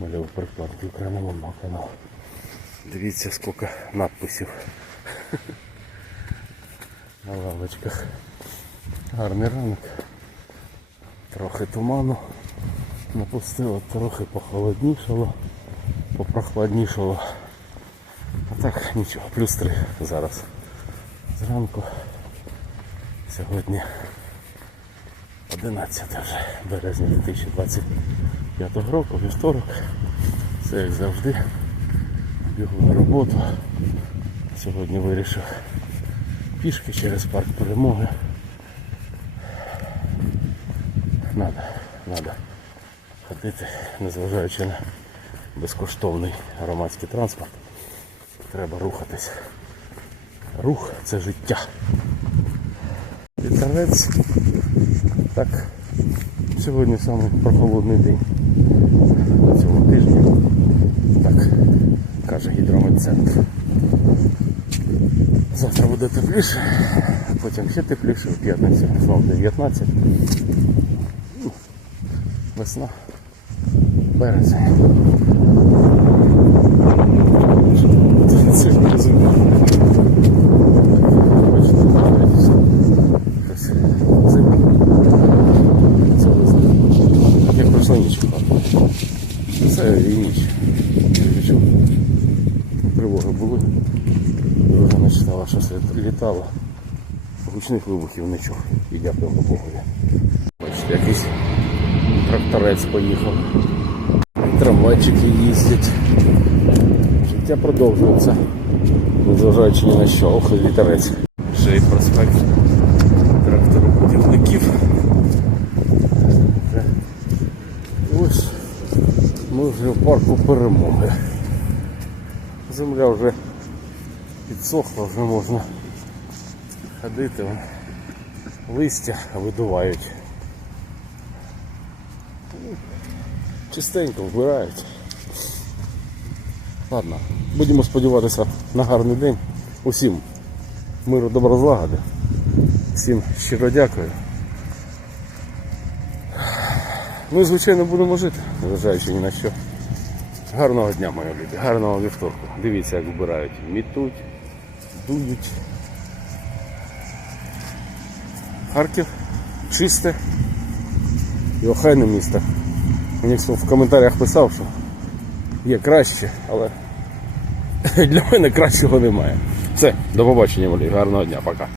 Мальовий прикладки україномовного каналу. Дивіться, скільки надписів на лавочках. Гарний ранок. Трохи туману напустило, трохи похолоднішало, попрохладнішало. А так нічого, плюс три зараз. Зранку. Сьогодні 11 вже березня 2025 року, вівторок. Це як завжди. Бігу на роботу. Сьогодні вирішив пішки через парк перемоги. Надо, надо ходити, незважаючи на безкоштовний громадський транспорт. Треба рухатись. Рух це життя. Вітерець. Так, сьогодні самий прохолодний день на цьому тижні. Так, каже гідрометцентр. Завтра буде тепліше, потім ще тепліше в п'ятницю, знову 19. Ну, Весна, березень. Це ж щось зима. Це весна. Як пройшла ніч. Це і ніч. Читала, літало. Гучних вибухів не чув. І дякуємо Богові. Бачите, якийсь тракторець поїхав. Трамвайчики їздять. Життя продовжується. Незважаючи ні на що, ох, вітерець. Ще й проспект тракторопутівників. Вже Ось ми вже в парку перемоги. Земля вже підсохла, вже можна ходити. Листя видувають. Чистенько вбирають. Ладно, будемо сподіватися на гарний день. Усім миру добра злагоди. Всім щиро дякую. Ми, звичайно, будемо жити, незважаючи ні на що. Гарного дня, мої любі, гарного вівторку. Дивіться, як вбирають. Мітуть, дують. Харків чисте і охайне місто. Мені хто в коментарях писав, що є краще, але для мене кращого немає. Все, до побачення, Валерій. Гарного дня, пока.